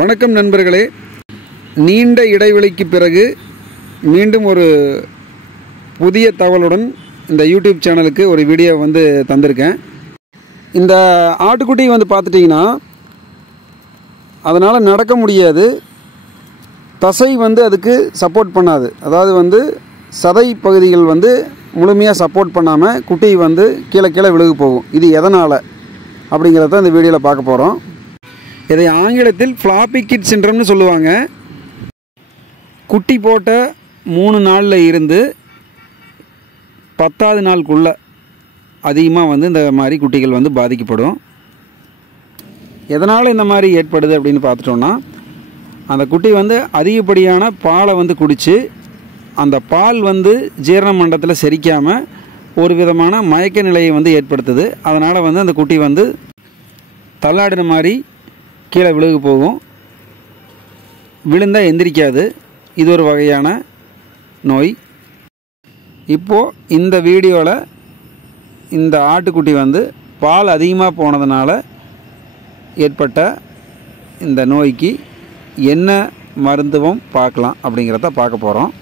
வணக்கம் நண்பர்களே, நீண்ட இடைவெளிக்கு பிறகு மீண்டும் ஒரு புதிய தகவலுடன் இந்த யூடியூப் சேனலுக்கு ஒரு வீடியோ தந்திருக்கேன். இந்த ஆட்டுக்குட்டி பார்த்துட்டிங்கன்னா அதனால் நடக்க முடியாது, தசை அதுக்கு சப்போர்ட் பண்ணாது. அதாவது சதை பகுதிகள் முழுமையாக சப்போர்ட் பண்ணாமல் குட்டி கீழே கீழே விழுகு போகும். இது எதனால் அப்படிங்கிறத இந்த வீடியோவில் பார்க்க போகிறோம். இதை ஆங்கிலத்தில் ஃப்ளாப்பி கிட் சிண்ட்ரம்னு சொல்லுவாங்க. குட்டி போட்ட 3 நாளில் இருந்து 10வது நாளுக்குள்ளே அதிகமாக இந்த மாதிரி குட்டிகள் பாதிக்கப்படும். எதனால் இந்த மாதிரி ஏற்படுது அப்படின்னு பார்த்துட்டோன்னா, அந்த குட்டி அதிகப்படியான பாலை குடித்து அந்த பால் ஜீரண மண்டலத்தில் செரிக்காமல் ஒரு விதமான மயக்க நிலையை ஏற்படுத்துது. அதனால் அந்த குட்டி தள்ளாடின மாதிரி கீழே விழுகு போகும், விழுந்தால் எந்திரிக்காது. இது ஒரு வகையான நோய். இப்போது இந்த வீடியோவில் இந்த ஆட்டுக்குட்டி பால் அதிகமாக போனதுனால ஏற்பட்ட இந்த நோய்க்கு என்ன மருந்துவம் பார்க்கலாம் அப்படிங்கிறத பார்க்க போகிறோம்.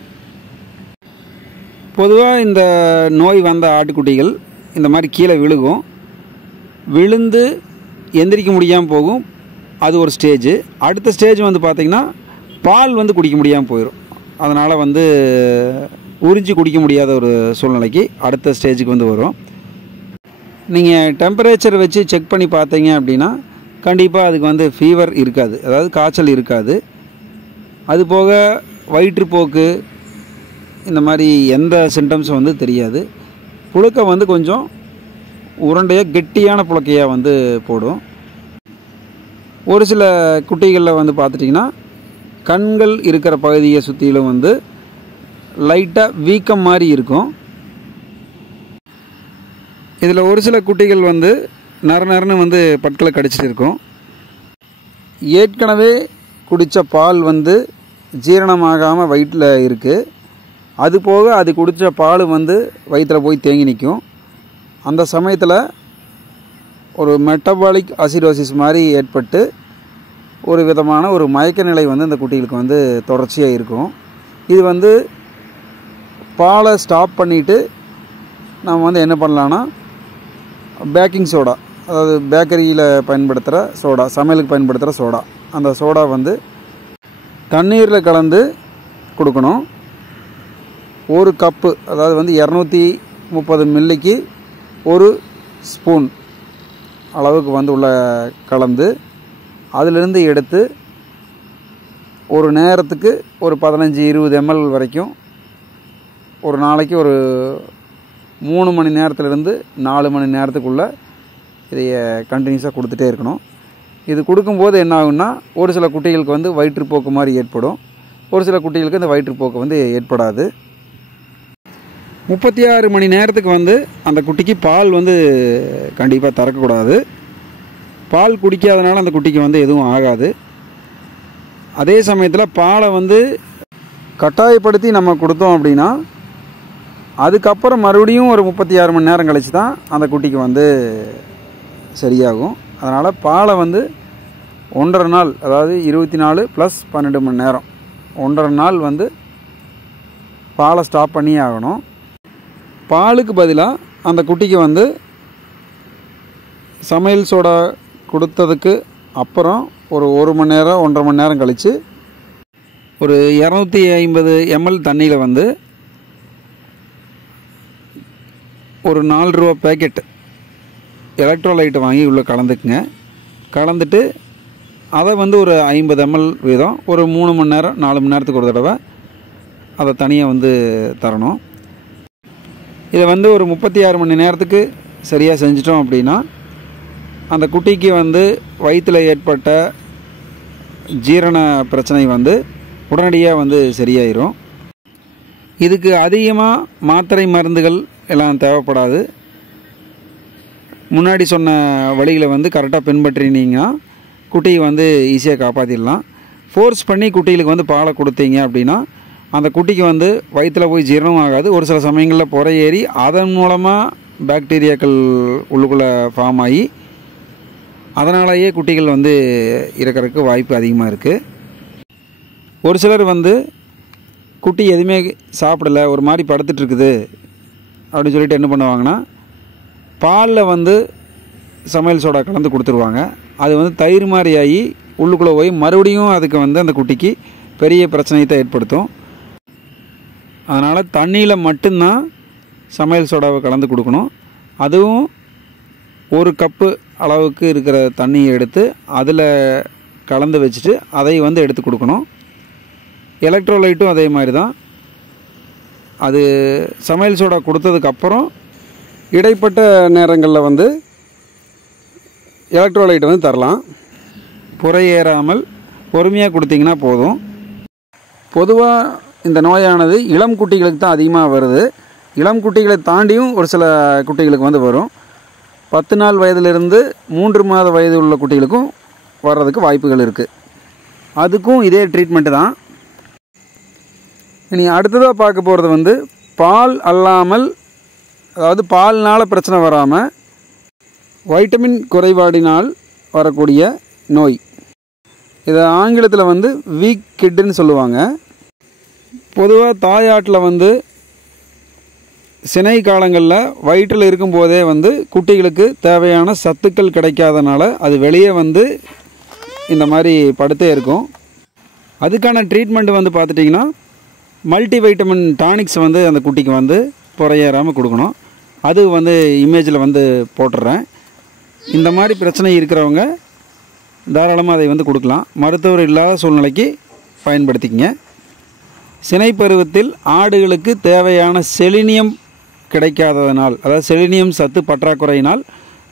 பொதுவாக இந்த நோய் வந்த ஆட்டுக்குட்டிகள் இந்த மாதிரி கீழே விழுகும், விழுந்து எந்திரிக்க முடியாமல் போகும். அது ஒரு ஸ்டேஜ். அடுத்த ஸ்டேஜ் பார்த்திங்கன்னா பால் குடிக்க முடியாமல் போயிடும். அதனால் உறிஞ்சி குடிக்க முடியாத ஒரு சூழ்நிலைக்கு அடுத்த ஸ்டேஜுக்கு வரும். நீங்கள் டெம்பரேச்சர் வச்சு செக் பண்ணி பார்த்தீங்க அப்படின்னா கண்டிப்பாக அதுக்கு ஃபீவர் இருக்காது, அதாவது காய்ச்சல் இருக்காது. அதுபோக வயிற்றுப்போக்கு இந்த மாதிரி எந்த சிம்டம்ஸும் தெரியாது. புழுக்கை கொஞ்சம் உருண்டையாக கெட்டியான புழுக்கையாக போடும். ஒரு சில குட்டிகளில் பார்த்துட்டிங்கன்னா கண்கள் இருக்கிற பகுதியை சுற்றிலும் லைட்டாக வீக்கம் மாதிரி இருக்கும். இதில் ஒரு சில குட்டிகள் நரநரன்னு பற்களை கடிச்சிட்டு இருக்கும். ஏற்கனவே குடித்த பால் ஜீரணமாகாமல் வயிற்றில் இருக்குது. அது போக அது குடித்த பால் வயிற்றில் போய் தேங்கி நிற்கும். அந்த சமயத்தில் ஒரு மெட்டபாலிக் அசிடோசிஸ் மாதிரி ஏற்பட்டு ஒரு விதமான ஒரு மயக்க நிலை இந்த குட்டிகளுக்கு தொடர்ச்சியாக இருக்கும். இது பாலை ஸ்டாப் பண்ணிவிட்டு நம்ம என்ன பண்ணலான்னா, பேக்கிங் சோடா, அதாவது பேக்கரியில் பயன்படுத்துகிற சோடா, சமையலுக்கு பயன்படுத்துகிற சோடா, அந்த சோடா தண்ணீரில் கலந்து கொடுக்கணும். ஒரு கப்பு, அதாவது 230 மில்லிக்கு 1 ஸ்பூன் அளவுக்கு உள்ள கலந்து அதிலிருந்து எடுத்து ஒரு நேரத்துக்கு ஒரு 15-20 ml வரைக்கும் ஒரு நாளைக்கு ஒரு 3 மணி நேரத்துலேருந்து 4 மணி நேரத்துக்குள்ளே இதைய கண்டினியூஸாக கொடுத்துட்டே இருக்கணும். இது கொடுக்கும்போது என்ன ஆகுன்னா, ஒரு சில குட்டிகளுக்கு வயிற்றுப்போக்கு மாதிரி ஏற்படும், ஒரு சில குட்டிகளுக்கு இந்த வயிற்றுப்போக்கு ஏற்படாது. 36 மணி நேரத்துக்கு அந்த குட்டிக்கு பால் கண்டிப்பாக திறக்கக்கூடாது. பால் குடிக்காதனால அந்த குட்டிக்கு எதுவும் ஆகாது. அதே சமயத்தில் பாலை கட்டாயப்படுத்தி நம்ம கொடுத்தோம் அப்படின்னா அதுக்கப்புறம் மறுபடியும் ஒரு 36 மணி நேரம் கழித்து தான் அந்த குட்டிக்கு சரியாகும். அதனால் பாலை 1.5 நாள், அதாவது 24 + 12 மணி நேரம், 1.5 நாள் பாலை ஸ்டாப் பண்ணியே ஆகணும். பாலுக்கு பதிலாக அந்த குட்டிக்கு சமையல் சோடா கொடுத்ததுக்கு அப்புறம் ஒரு 1 மணி நேரம் 1.5 மணி நேரம் கழித்து ஒரு 250 ml தண்ணியில் ஒரு 4 ரூபா பேக்கெட் எலக்ட்ரோலைட்டை வாங்கி உள்ளே கலந்துக்குங்க. கலந்துட்டு அதை ஒரு 50 ml வீதம் ஒரு 3 மணி நேரம் 4 மணி நேரத்துக்கு ஒரு தடவை அதை தனியாக தரணும். இதை ஒரு 36 மணி நேரத்துக்கு சரியாக செஞ்சிட்டோம் அப்படின்னா அந்த குட்டிக்கு வயிற்றில் ஏற்பட்ட ஜீரண பிரச்சனை உடனடியாக சரியாயிரும். இதுக்கு அதிகமாக மாத்திரை மருந்துகள் எல்லாம் தேவைப்படாது. முன்னாடி சொன்ன வழிகளை கரெக்டாக பின்பற்றினீங்கன்னா குட்டியை ஈஸியாக காப்பாற்றிடலாம். ஃபோர்ஸ் பண்ணி குட்டிகளுக்கு பாலை கொடுத்தீங்க அப்படின்னா அந்த குட்டிக்கு வயிற்றில் போய் ஜீரணம் ஆகாது. ஒரு சில சமயங்களில் புறை ஏறி அதன் மூலமாக பாக்டீரியாக்கள் உள்ளுக்குள்ளே ஃபார்ம் ஆகி அதனாலேயே குட்டிகள் வந்து இறக்கிறதுக்கு வாய்ப்பு அதிகமாக இருக்குது. ஒரு சிலர் வந்து குட்டி எதுவுமே சாப்பிடலை, ஒரு மாதிரி படுத்துட்ருக்குது அப்படின்னு சொல்லிட்டு என்ன பண்ணுவாங்கன்னா, பாலில் வந்து சமையல் சோடா கலந்து கொடுத்துருவாங்க. அது வந்து தயிர் மாதிரி ஆகி உள்ளுக்குள்ளே போய் மறுபடியும் அதுக்கு வந்து அந்த குட்டிக்கு பெரிய பிரச்சனையை தான் ஏற்படுத்தும். அதனால் தண்ணியில் மட்டும்தான் சமையல் சோடாவை கலந்து கொடுக்கணும். அதுவும் ஒரு கப்பு அளவுக்கு இருக்கிற தண்ணியை எடுத்து அதில் கலந்து வச்சுட்டு அதை வந்து எடுத்து கொடுக்கணும். எலக்ட்ரோலைட்டும் அதே மாதிரி தான். அது சமையல் சோடா கொடுத்ததுக்கப்புறம் இடைப்பட்ட நேரங்களில் வந்து எலக்ட்ரோலைட் வந்து தரலாம். புறையேறாமல் பொறுமையாக கொடுத்தீங்கன்னா போதும். பொதுவாக இந்த நோயானது இளம் குட்டிகளுக்கு தான் அதிகமாக வருது. இளம் குட்டிகளை தாண்டியும் ஒரு சில குட்டிகளுக்கு வந்து வரும். 10 நாள் வயதிலிருந்து 3 மாத வயது உள்ள குட்டிகளுக்கும் வர்றதுக்கு வாய்ப்புகள் இருக்குது. அதுக்கும் இதே ட்ரீட்மெண்ட்டு தான். இனி அடுத்ததாக பார்க்க போகிறது வந்து பால் அல்லாமல், அதாவது பால்னால் பிரச்சனை வராமல் வைட்டமின் குறைபாடினால் வரக்கூடிய நோய். இதை ஆங்கிலத்தில் வந்து வீக் கிட்னு சொல்லுவாங்க. பொதுவாக தாயாட்டில் வந்து சினை காலங்களில் வயிற்றில் இருக்கும்போதே வந்து குட்டிகளுக்கு தேவையான சத்துக்கள் கிடைக்காதனால அது வெளியே வந்து இந்த மாதிரி படுத்தே இருக்கும். அதுக்கான ட்ரீட்மெண்ட் வந்து பார்த்துட்டிங்கன்னா மல்டி வைட்டமின் டானிக்ஸ் வந்து அந்த குட்டிக்கு வந்து புறையேறாமல் கொடுக்கணும். அது வந்து இமேஜில் வந்து போட்டுடுறேன். இந்த மாதிரி பிரச்சனை இருக்கிறவங்க தாராளமாக அதை வந்து கொடுக்கலாம். மருத்துவர் இல்லாத சூழ்நிலைக்கு பயன்படுத்திக்கங்க. சினை பருவத்தில் ஆடுகளுக்கு தேவையான செலினியம் கிடைக்காததனால், அதாவது செலினியம் சத்து பற்றாக்குறையினால்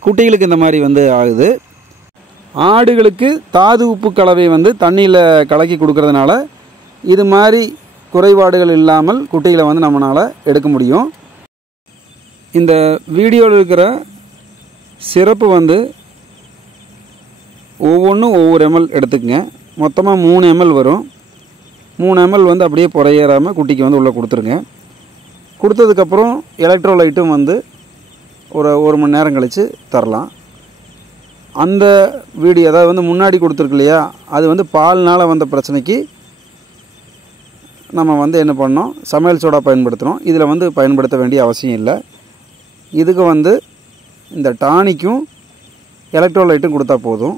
குட்டிகளுக்கு இந்த மாதிரி வந்து ஆகுது. ஆடுகளுக்கு தாது உப்பு கலவை வந்து தண்ணியில் கலக்கி கொடுக்கறதுனால இது மாதிரி குறைபாடுகள் இல்லாமல் குட்டிகளை வந்து நம்மளால் எடுக்க முடியும். இந்த வீடியோவில் இருக்கிற சிறப்பு வந்து ஒவ்வொன்றும் ஒவ்வொரு ml எடுத்துக்கங்க. மொத்தமாக 3 ml வரும். 3 ml வந்து அப்படியே புறையேறாமல் குட்டிக்கு வந்து உள்ளே கொடுத்துருங்க. கொடுத்ததுக்கப்புறம் எலக்ட்ரோலைட்டும் வந்து ஒரு மணி நேரம் கழித்து தரலாம். அந்த வீடியோ அதாவது வந்து முன்னாடி கொடுத்துருக்கு இல்லையா, அது வந்து பால்னால் வந்த பிரச்சனைக்கு நம்ம வந்து என்ன பண்ணோம், சமையல் சோடா பயன்படுத்துகிறோம். இதில் வந்து பயன்படுத்த வேண்டிய அவசியம் இல்லை. இதுக்கு வந்து இந்த டானிக்கும் எலக்ட்ரோலைட்டும் கொடுத்தா போதும்.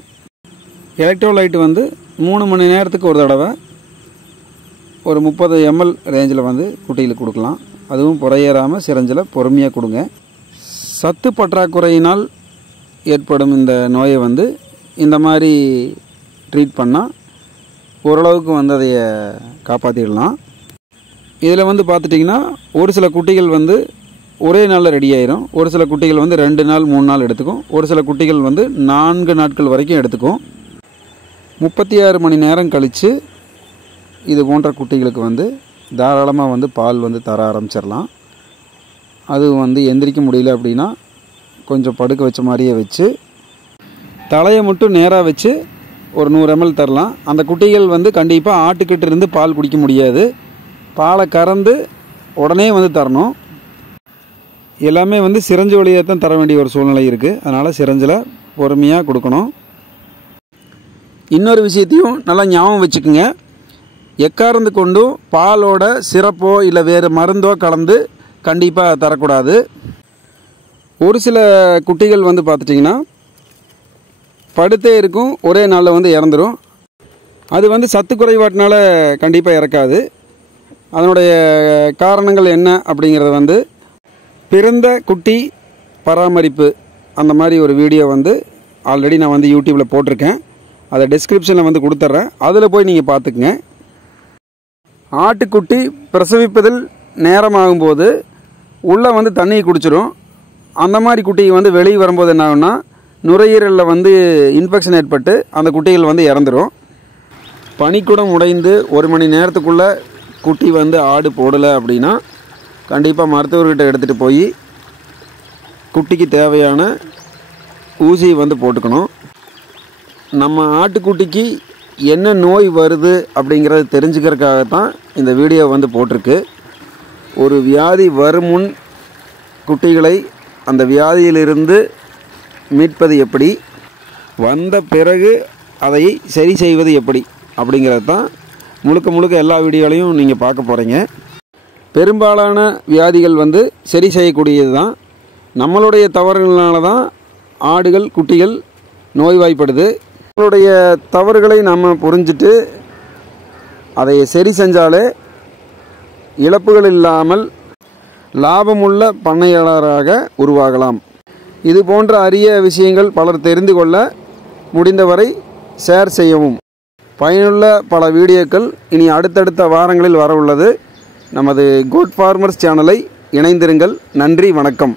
எலக்ட்ரோலைட் வந்து 3 மணி நேரத்துக்கு ஒரு தடவை ஒரு 30 ml ரேஞ்சில் வந்து குட்டிகளுக்கு கொடுக்கலாம். அதுவும் புறையேறாமல் சிரஞ்சில் பொறுமையாக கொடுங்க. சத்து பற்றாக்குறையினால் ஏற்படும் இந்த நோயை வந்து இந்த மாதிரி ட்ரீட் பண்ணால் ஓரளவுக்கு வந்து அதைய காப்பாற்றிடலாம். இதில் வந்து பார்த்துட்டிங்கன்னா ஒரு சில குட்டிகள் வந்து ஒரே நாளில் ரெடி ஆயிரும். ஒரு சில குட்டிகள் வந்து 2 நாள் 3 நாள் எடுத்துக்கும். ஒரு சில குட்டிகள் வந்து 4 நாட்கள் வரைக்கும் எடுத்துக்கும். 36 மணி நேரம் கழித்து இது போன்ற குட்டிகளுக்கு வந்து தாராளமாக வந்து பால் வந்து தர ஆரம்பிச்சிடலாம். அது வந்து எந்திரிக்க முடியல அப்படின்னா கொஞ்சம் படுக்க வச்ச மாதிரியே வச்சு தலையை மட்டும் நேராக வச்சு ஒரு 100 ml தரலாம். அந்த குட்டிகள் வந்து கண்டிப்பாக ஆட்டுக்கிட்ட இருந்து பால் குடிக்க முடியாது. பாலை கறந்து உடனே வந்து தரணும். எல்லாமே வந்து சிரஞ்சு வழியாக தான் தர வேண்டிய ஒரு சூழ்நிலை இருக்குது. அதனால் சிரஞ்சில் பொறுமையாக கொடுக்கணும். இன்னொரு விஷயத்தையும் நல்லா ஞாபகம் வச்சுக்கோங்க. எக்காரந்து கொண்டும் பாலோட சிரப்போ இல்லை வேறு மருந்தோ கலந்து கண்டிப்பாக தரக்கூடாது. ஒரு சில குட்டிகள் வந்து பார்த்துட்டிங்கன்னா படுத்தே இருக்கும், ஒரே நாளில் வந்து இறந்துடும். அது வந்து சத்து குறைபாட்டினால கண்டிப்பாக இறக்காது. அதனுடைய காரணங்கள் என்ன அப்படிங்கிறத வந்து பிறந்த குட்டி பராமரிப்பு அந்த மாதிரி ஒரு வீடியோ வந்து ஆல்ரெடி நான் வந்து யூடியூப்பில் போட்டிருக்கேன். அதை டிஸ்கிரிப்ஷனில் வந்து கொடுத்துட்றேன். அதில் போய் நீங்கள் பார்த்துக்குங்க. ஆட்டுக்குட்டி பிரசவிப்பதில் நேரமாகும்போது உள்ளே வந்து தண்ணியை குடிச்சிடும். அந்த மாதிரி குட்டி வந்து வெளியே வரும்போது என்ன ஆகும்னா நுரையீரலில் வந்து இன்ஃபெக்ஷன் ஏற்பட்டு அந்த குட்டிகள் வந்து இறந்துடும். பனிக்குடம் உடைந்து 1 மணி நேரத்துக்குள்ளே குட்டி வந்து ஆடு போடலை அப்படின்னா கண்டிப்பாக மருத்துவர்கிட்ட எடுத்துகிட்டு போய் குட்டிக்கு தேவையான ஊசி வந்து போட்டுக்கணும். நம்ம ஆட்டுக்குட்டிக்கு என்ன நோய் வருது அப்படிங்கிறத தெரிஞ்சுக்கிறதுக்காகத்தான் இந்த வீடியோ வந்து போட்டிருக்கு. ஒரு வியாதி வரும் முன் குட்டிகளை அந்த வியாதியிலிருந்து மீட்பது எப்படி, வந்த பிறகு அதை சரி செய்வது எப்படி அப்படிங்கிறது தான் முழுக்க எல்லா வீடியோலையும் நீங்கள் பார்க்க போகிறீங்க. பெரும்பாலான வியாதிகள் வந்து சரி செய்யக்கூடியது தான். நம்மளுடைய தவறுகளால தான் ஆடுகள் குட்டிகள் நோய்வாய்ப்படுது. நம்மளுடைய தவறுகளை நம்ம புரிஞ்சிட்டு அதை சரி செஞ்சாலே இழப்புகள் இல்லாமல் லாபமுள்ள பண்ணையாளராக உருவாகலாம். இது போன்ற அரிய விஷயங்கள் பலர் தெரிந்து கொள்ள முடிந்தவரை ஷேர் செய்யவும். பயனுள்ள பல வீடியோக்கள் இனி அடுத்தடுத்த வாரங்களில் வர உள்ளது. நமது கோட் ஃபார்மர்ஸ் சேனலை இணைந்திருங்கள். நன்றி, வணக்கம்.